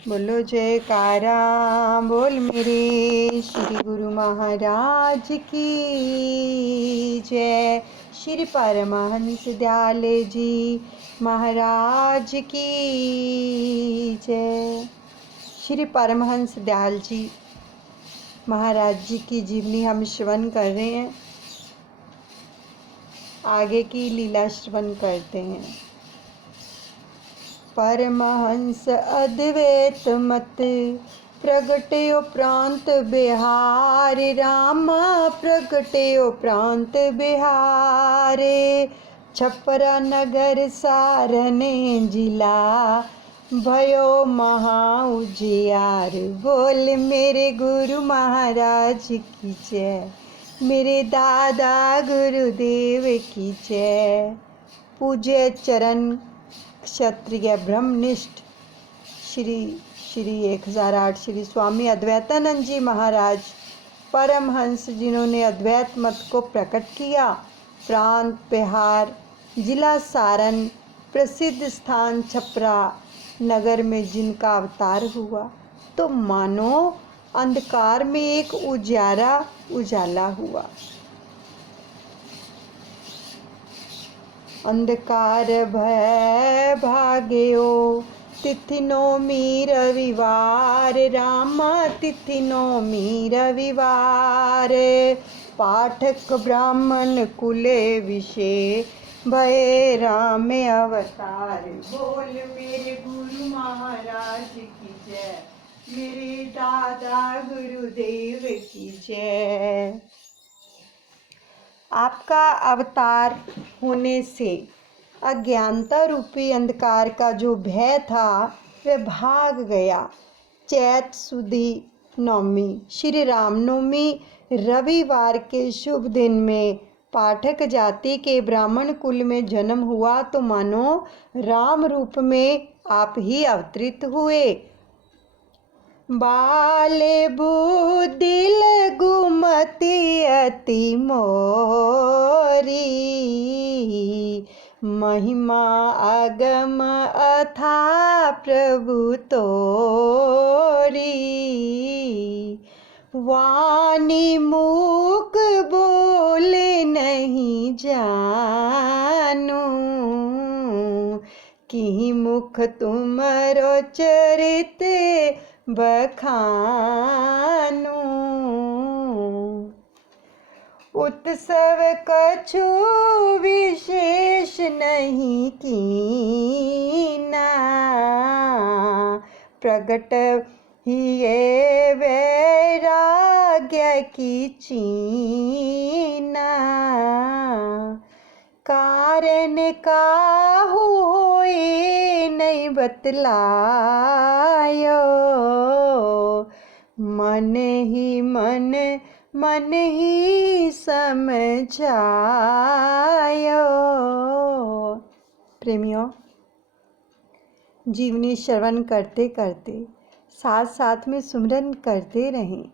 बोलो जयकारा बोल मेरे श्री गुरु महाराज की जय। श्री परमहंस दयाले जी महाराज की जय। श्री परमहंस दयाल जी महाराज जी की जीवनी हम श्रवण कर रहे हैं। आगे की लीला श्रवण करते हैं। परमहंस अद्वैत मत प्रगट्यो प्रांत बिहार राम प्रगट्यो प्रांत बिहार। छपरा नगर सारने जिला भयो महा उजियार। बोल मेरे गुरु महाराज की जय, मेरे दादा गुरुदेव की जय। पूज्य चरण क्षत्रिय ब्रह्मनिष्ठ श्री 1008 श्री स्वामी अद्वैतानंद जी महाराज परमहंस, जिन्होंने अद्वैत मत को प्रकट किया, प्रांत बिहार, जिला सारण, प्रसिद्ध स्थान छपरा नगर में जिनका अवतार हुआ, तो मानो अंधकार में एक उजाला हुआ। अंधकार भय भाग्यो तिथि नौमी रविवार राम तिथि नौमी रविवार। पाठक ब्राह्मण कुले विषे भय राम अवतार। बोल मेरे गुरु महाराज की जय, मेरे दादा गुरुदेव की जय। आपका अवतार होने से अज्ञानता रूपी अंधकार का जो भय था वह भाग गया। चैत सुदी नवमी श्री रामनवमी रविवार के शुभ दिन में पाठक जाति के ब्राह्मण कुल में जन्म हुआ, तो मानो राम रूप में आप ही अवतरित हुए। बाले बुदिल गुमति अति मोरी महिमा अगम अथा प्रभु तोरी। वाणी मूक बोले नहीं जानू कि मुख तुमरो चरित बखानू। उत्सव कछु विशेष नहीं कीना प्रगट हिये वैराग्य की चीना। कारण काहू होए नहीं बतलायो मन ही समझायो। प्रेमियों, जीवनी श्रवण करते करते साथ साथ में सुमरन करते रहें।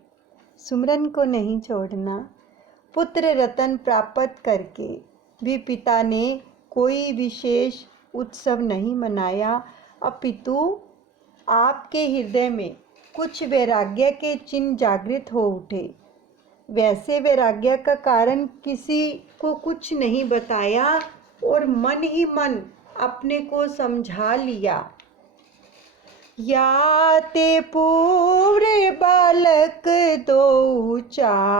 सुमरन को नहीं छोड़ना। पुत्र रतन प्राप्त करके भी पिता ने कोई विशेष उत्सव नहीं मनाया, अपितु आपके हृदय में कुछ वैराग्य के चिन्ह जागृत हो उठे। वैसे वैराग्य का कारण किसी को कुछ नहीं बताया और मन ही मन अपने को समझा लिया। याते पूरे बालक दो चारी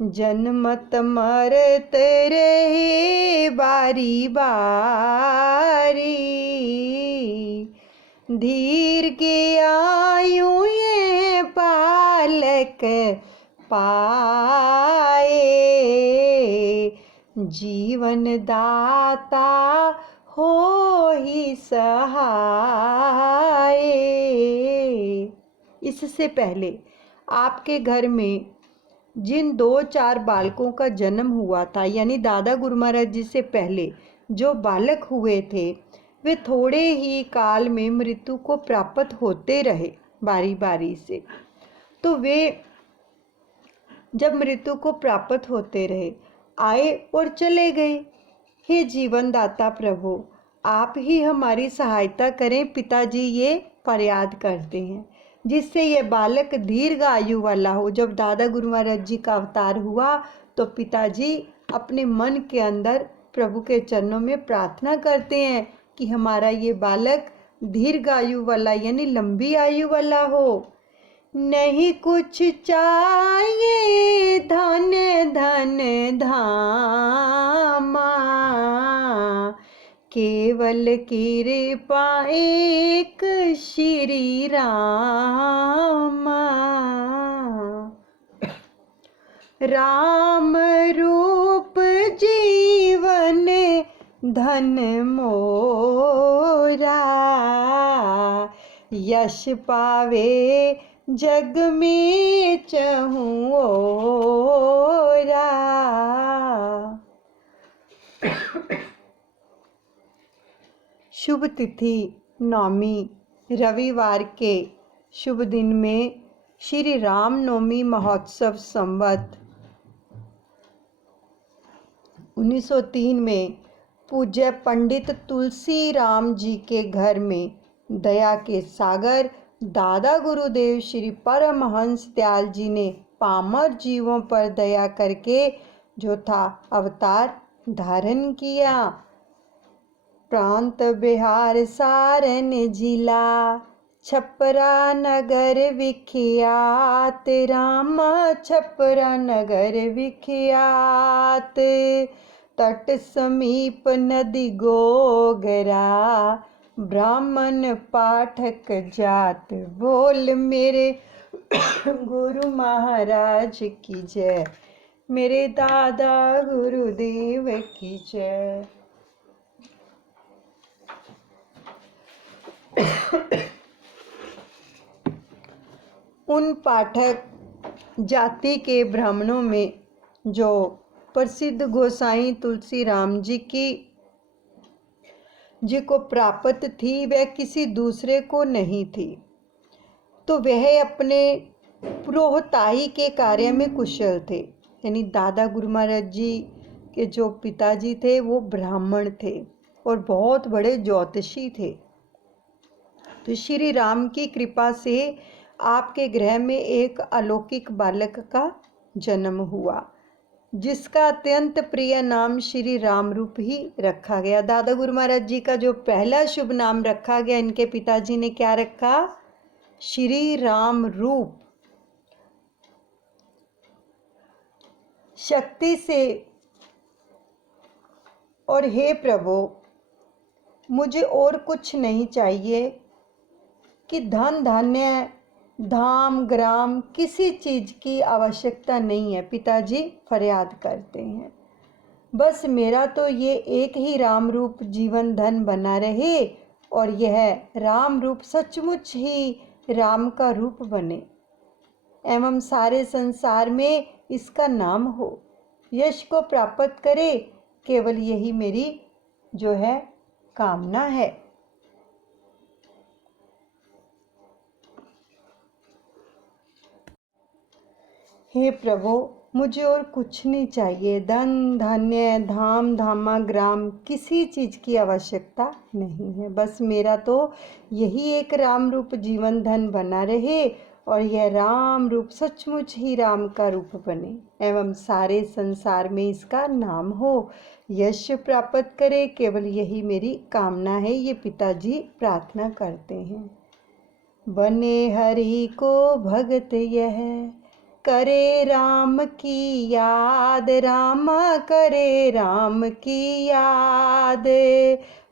जन्मत मरत रहे बारी बारी। दीर्घ आयु ये बालक पाए जीवन दाता हो ही सहाय। इससे पहले आपके घर में जिन 2-4 बालकों का जन्म हुआ था, यानी दादा गुरु महाराज जी से पहले जो बालक हुए थे, वे थोड़े ही काल में मृत्यु को प्राप्त होते रहे बारी बारी से। तो वे जब मृत्यु को प्राप्त होते रहे, आए और चले गए। हे जीवन दाता प्रभु, आप ही हमारी सहायता करें। पिताजी ये फरियाद करते हैं, जिससे ये बालक दीर्घ आयु वाला हो। जब दादा गुरु महाराज जी का अवतार हुआ तो पिताजी अपने मन के अंदर प्रभु के चरणों में प्रार्थना करते हैं कि हमारा ये बालक दीर्घ आयु वाला यानी लंबी आयु वाला हो। नहीं कुछ चाहिए धन धन धामा, केवल कृपा एक श्री रामा। राम रूप जीवन धन मोरा, यश पावे जग में चहूँ ओरा। शुभ तिथि नवमी, रविवार के शुभ दिन में श्री राम नवमी महोत्सव संवत 1903 में पूज्य पंडित तुलसी राम जी के घर में दया के सागर दादा गुरुदेव श्री परमहंस दयाल जी ने पामर जीवों पर दया करके जो था अवतार धारण किया। प्रांत बिहार सारन जिला, छपरा नगर विख्यात, रामा छपरा नगर विख्यात। तट समीप नदी गोगरा, ब्राह्मण पाठक जात। बोल मेरे गुरु महाराज की जय, मेरे दादा गुरुदेव की जय। उन पाठक जाति के ब्राह्मणों में जो प्रसिद्ध गोसाई तुलसी राम जी को प्राप्त थी, वह किसी दूसरे को नहीं थी। तो वह अपने पुरोहिताई के कार्य में कुशल थे। यानी दादा गुरु महाराज जी के जो पिताजी थे वो ब्राह्मण थे और बहुत बड़े ज्योतिषी थे। तो श्री राम की कृपा से आपके गृह में एक अलौकिक बालक का जन्म हुआ, जिसका अत्यंत प्रिय नाम श्री राम रूप ही रखा गया। दादा गुरु महाराज जी का जो पहला शुभ नाम रखा गया, इनके पिताजी ने क्या रखा? श्री राम रूप। शक्ति से और हे प्रभु, मुझे और कुछ नहीं चाहिए कि धन धान्य धाम ग्राम किसी चीज़ की आवश्यकता नहीं है। पिताजी फरियाद करते हैं, बस मेरा तो ये एक ही राम रूप जीवन धन बना रहे और यह राम रूप सचमुच ही राम का रूप बने एवं सारे संसार में इसका नाम हो, यश को प्राप्त करे। केवल यही मेरी जो है कामना है। हे प्रभु, मुझे और कुछ नहीं चाहिए। धन धान्य धाम धामा ग्राम किसी चीज़ की आवश्यकता नहीं है। बस मेरा तो यही एक राम रूप जीवन धन बना रहे और यह राम रूप सचमुच ही राम का रूप बने एवं सारे संसार में इसका नाम हो, यश प्राप्त करे। केवल यही मेरी कामना है। ये पिताजी प्रार्थना करते हैं। बने हरि को भगत यह करे राम की याद, रामा करे राम की याद।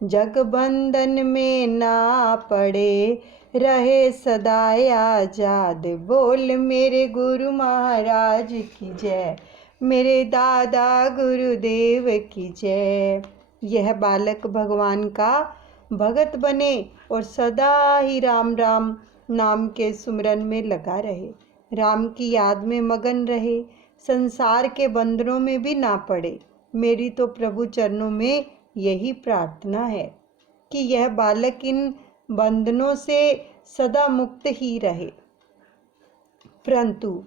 जग बंधन में ना पड़े रहे सदा आजाद। बोल मेरे गुरु महाराज की जय, मेरे दादा गुरुदेव की जय। यह बालक भगवान का भगत बने और सदा ही राम राम नाम के सुमिरन में लगा रहे, राम की याद में मगन रहे, संसार के बंधनों में भी ना पड़े। मेरी तो प्रभु चरणों में यही प्रार्थना है कि यह बालक इन बंधनों से सदा मुक्त ही रहे। परंतु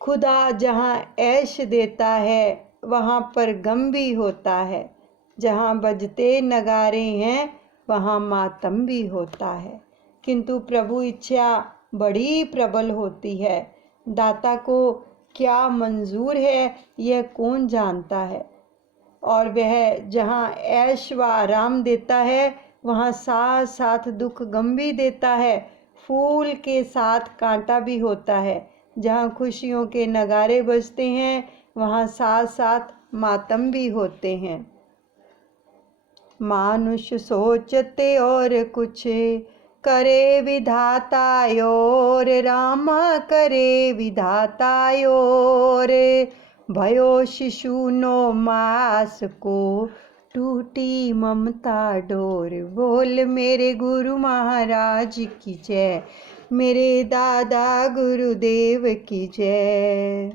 खुदा जहाँ ऐश देता है वहाँ पर गम भी होता है। जहाँ बजते नगारे हैं वहाँ मातम भी होता है। किंतु प्रभु इच्छा बड़ी प्रबल होती है। दाता को क्या मंजूर है यह कौन जानता है। और वह जहाँ ऐश व आराम देता है वहाँ साथ साथ दुख गम भी देता है। फूल के साथ कांटा भी होता है। जहाँ खुशियों के नगारे बजते हैं वहाँ साथ साथ मातम भी होते हैं। मानुष सोचते और कुछ करे विधाता और राम करे विधाता और भयो शिशु नो मास को टूटी ममता डोर। बोल मेरे गुरु महाराज की जय, मेरे दादा गुरुदेव की जय।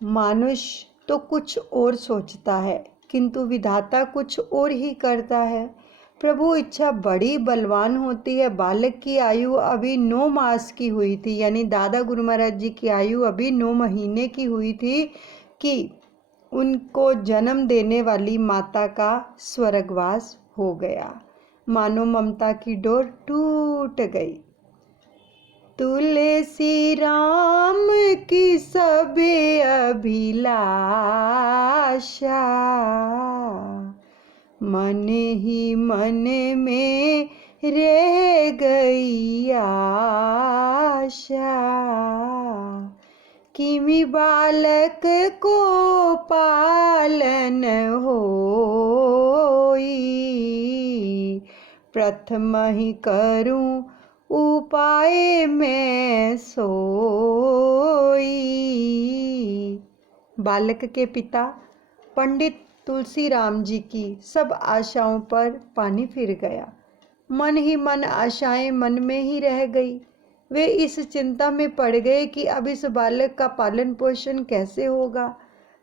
मनुष्य तो कुछ और सोचता है किंतु विधाता कुछ और ही करता है। प्रभु इच्छा बड़ी बलवान होती है। बालक की आयु अभी 9 मास की हुई थी, यानी दादा गुरु महाराज जी की आयु अभी 9 महीने की हुई थी कि उनको जन्म देने वाली माता का स्वर्गवास हो गया। मानो ममता की डोर टूट गई। तुलसी राम की सबे अभिलाषा, मन ही मन में रह गई आशा। किमी बालक को पालन होई, प्रथम ही करूं उपाय में सोई। बालक के पिता पंडित तुलसीराम जी की सब आशाओं पर पानी फिर गया। मन ही मन आशाएं मन में ही रह गई। वे इस चिंता में पड़ गए कि अब इस बालक का पालन पोषण कैसे होगा।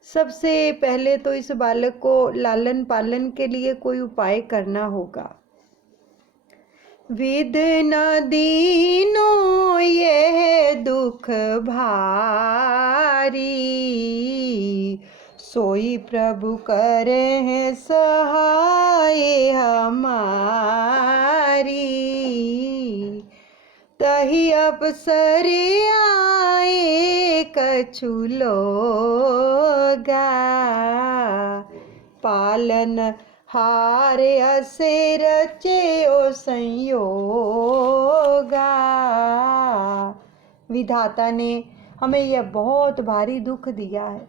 सबसे पहले तो इस बालक को लालन पालन के लिए कोई उपाय करना होगा। विद न दीनो यह दुख भारी, सोई प्रभु करे हैं सहाय हमारी। तही अवसर आए कछु लोगा, पालन हार असे रचे ओ संयोगा। विधाता ने हमें यह बहुत भारी दुख दिया है,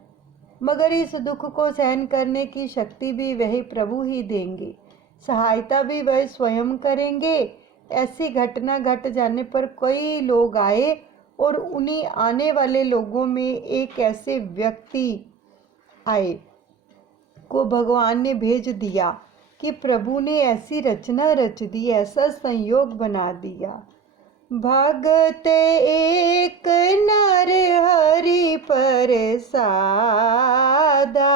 मगर इस दुख को सहन करने की शक्ति भी वही प्रभु ही देंगे, सहायता भी वह स्वयं करेंगे। ऐसी घटना घट जाने पर कई लोग आए और उन्हीं आने वाले लोगों में एक ऐसे व्यक्ति आए को भगवान ने भेज दिया कि प्रभु ने ऐसी रचना रच दी, ऐसा संयोग बना दिया। भगत एक नर हरि पर सादा,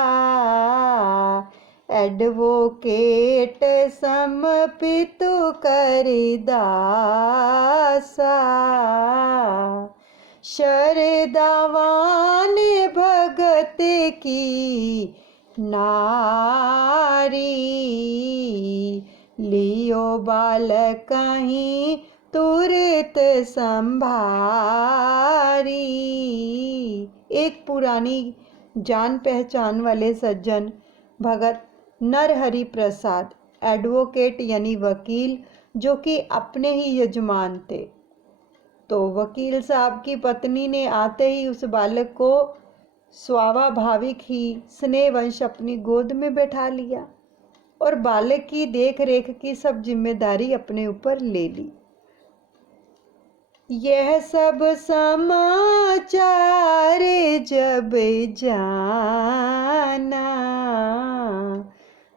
एडवोकेट समपितु कर दासा। शरदावान भगत की नारी, लियो बालक कहीं तुरत संभारी। एक पुरानी जान पहचान वाले सज्जन भगत नरहरि प्रसाद, एडवोकेट यानी वकील, जो कि अपने ही यजमान थे, तो वकील साहब की पत्नी ने आते ही उस बालक को स्वाभाविक ही स्नेहवश अपनी गोद में बैठा लिया और बालक की देख रेख की सब जिम्मेदारी अपने ऊपर ले ली। यह सब समाचार जब जाना,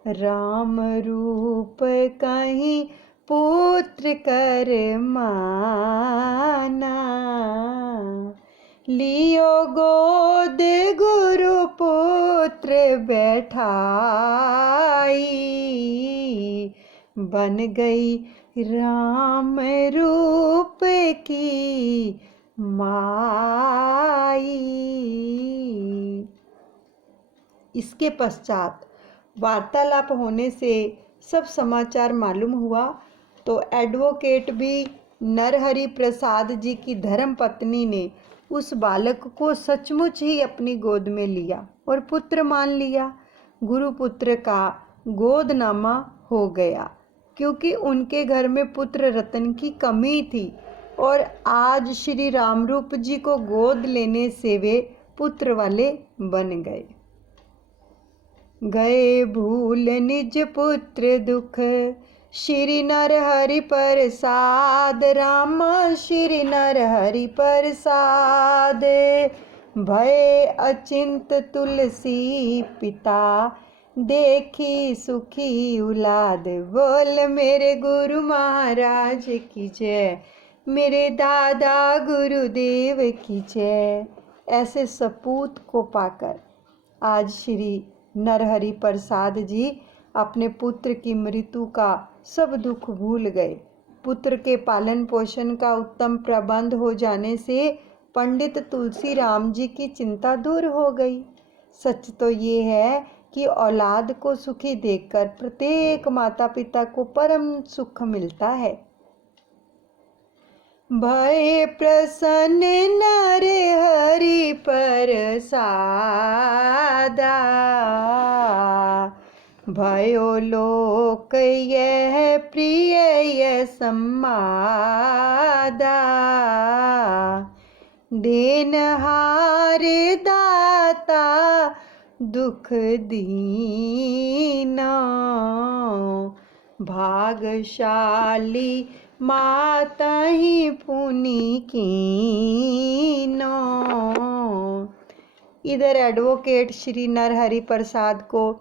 राम रूप कहीं पुत्र कर माना। लियो गोद गुरु पुत्र बैठाई, बन गई राम रूप की माई। इसके पश्चात वार्तालाप होने से सब समाचार मालूम हुआ तो एडवोकेट भी नरहरि प्रसाद जी की धर्म पत्नी ने उस बालक को सचमुच ही अपनी गोद में लिया और पुत्र मान लिया। गुरुपुत्र का गोदनामा हो गया, क्योंकि उनके घर में पुत्र रत्न की कमी थी और आज श्री रामरूप जी को गोद लेने से वे पुत्र वाले बन गए। गए भूल निज पुत्र दुख, श्री नरहरि प्रसाद राम श्री नरहरि प्रसाद। भय अचिंत तुलसी पिता, देखी सुखी औलाद। बोल मेरे गुरु महाराज की जय, मेरे दादा गुरुदेव की जय। ऐसे सपूत को पाकर आज श्री नरहरि प्रसाद जी अपने पुत्र की मृत्यु का सब दुख भूल गए। पुत्र के पालन पोषण का उत्तम प्रबंध हो जाने से पंडित तुलसी राम जी की चिंता दूर हो गई। सच तो ये है कि औलाद को सुखी देखकर प्रत्येक माता पिता को परम सुख मिलता है। भय प्रसन्न नरहरि प्रसादा, भयो लोक यह प्रिय यह सम्मादा। देनहार दाता दुख दीना, भागशाली माता ही पुनि कीनो। इधर एडवोकेट श्री नरहरि प्रसाद को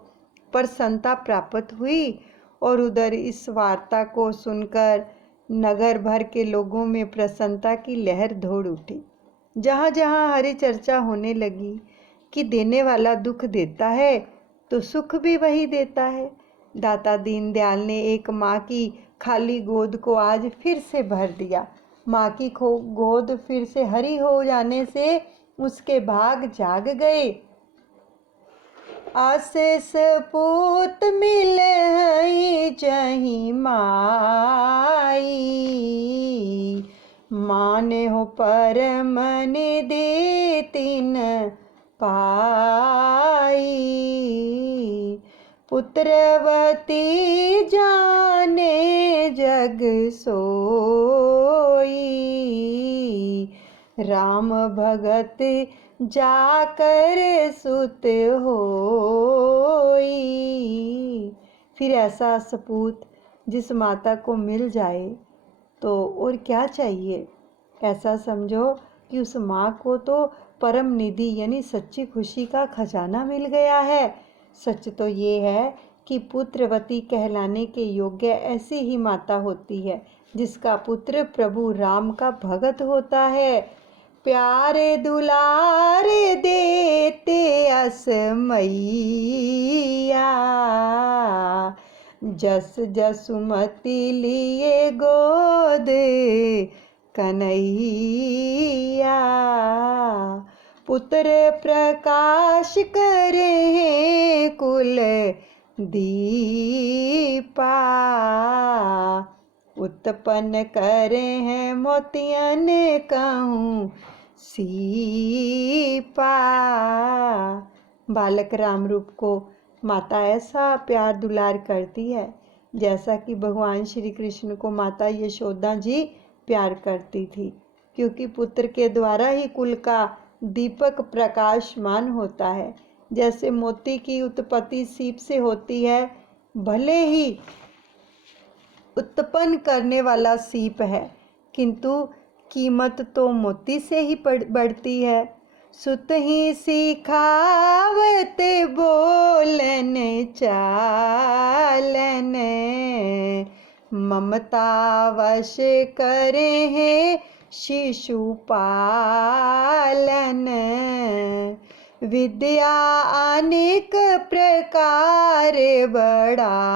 प्रसन्नता प्राप्त हुई और उधर इस वार्ता को सुनकर नगर भर के लोगों में प्रसन्नता की लहर दौड़ उठी। जहाँ जहाँ हरि चर्चा होने लगी कि देने वाला दुख देता है तो सुख भी वही देता है। दाता दीनदयाल ने एक माँ की खाली गोद को आज फिर से भर दिया। माँ की गोद फिर से हरी हो जाने से उसके भाग जाग गए। आशीष पूत मिले हैं जही माई, माने हो परम निधि तिन पाई। पुत्रवती जाने जग सोई, राम भगत जाकर सुत होई। फिर ऐसा सपूत जिस माता को मिल जाए तो और क्या चाहिए। ऐसा समझो कि उस माँ को तो परम निधि यानी सच्ची खुशी का खजाना मिल गया है। सच तो ये है कि पुत्रवती कहलाने के योग्य ऐसी ही माता होती है जिसका पुत्र प्रभु राम का भगत होता है। प्यारे दुलारे देते अस मैया, जस जसुमति लिए गोद कन्हैया। पुत्र प्रकाश करे हैं कुल दीपा, उत्पन्न करे हैं मोतियन कहूँ सीपा। बालक राम रूप को माता ऐसा प्यार दुलार करती है जैसा कि भगवान श्री कृष्ण को माता यशोदा जी प्यार करती थी, क्योंकि पुत्र के द्वारा ही कुल का दीपक प्रकाशमान होता है। जैसे मोती की उत्पत्ति सीप से होती है, भले ही उत्पन्न करने वाला सीप है किंतु कीमत तो मोती से ही बढ़ती है। सुत ही सिखावत बोलन चालन, ममता वश करे हैं शिशु पालन। विद्या अनेक प्रकार बढ़ावहीं,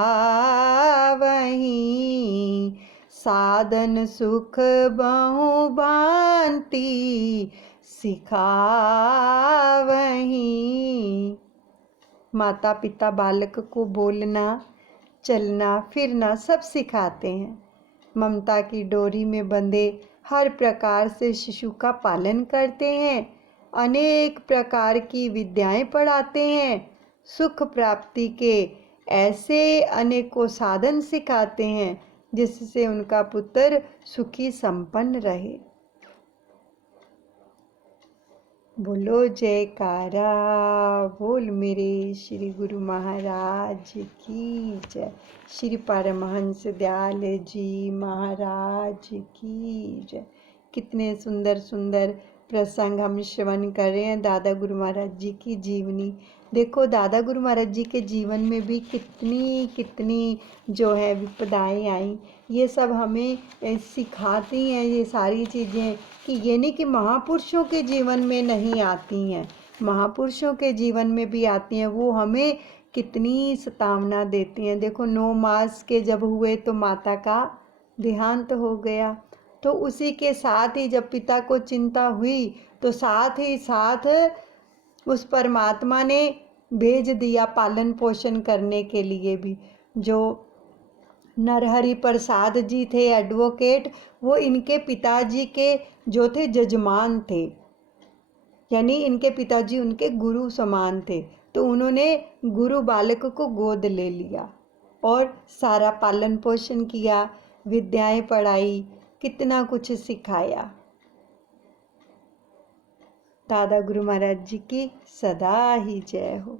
साधन सुख बहु भांति सिखावहीं। माता पिता बालक को बोलना, चलना, फिरना सब सिखाते हैं। ममता की डोरी में बंधे हर प्रकार से शिशु का पालन करते हैं। अनेक प्रकार की विद्याएं पढ़ाते हैं। सुख प्राप्ति के ऐसे अनेकों साधन सिखाते हैं जिससे उनका पुत्र सुखी संपन्न रहे। बोलो जयकारा, बोल मेरे श्री गुरु महाराज की जय। श्री परमहंस दयाल जी महाराज की जय। कितने सुंदर सुंदर प्रसंग हम श्रवण कर रहे हैं दादा गुरु महाराज जी की जीवनी। देखो दादा गुरु महाराज जी के जीवन में भी कितनी कितनी जो है विपदाएं आई। ये सब हमें सिखाती हैं ये सारी चीज़ें, कि ये नहीं कि महापुरुषों के जीवन में नहीं आती हैं, महापुरुषों के जीवन में भी आती हैं। वो हमें कितनी सतावना देती हैं। देखो 9 मास के जब हुए तो माता का देहांत हो गया, तो उसी के साथ ही जब पिता को चिंता हुई तो साथ ही साथ उस परमात्मा ने भेज दिया पालन पोषण करने के लिए भी। जो नरहरि प्रसाद जी थे एडवोकेट, वो इनके पिताजी के जो थे जजमान थे, यानी इनके पिताजी उनके गुरु समान थे। तो उन्होंने गुरु बालक को गोद ले लिया और सारा पालन पोषण किया, विद्याएं पढ़ाई, कितना कुछ सिखाया। दादा गुरु महाराज जी की सदा ही जय हो।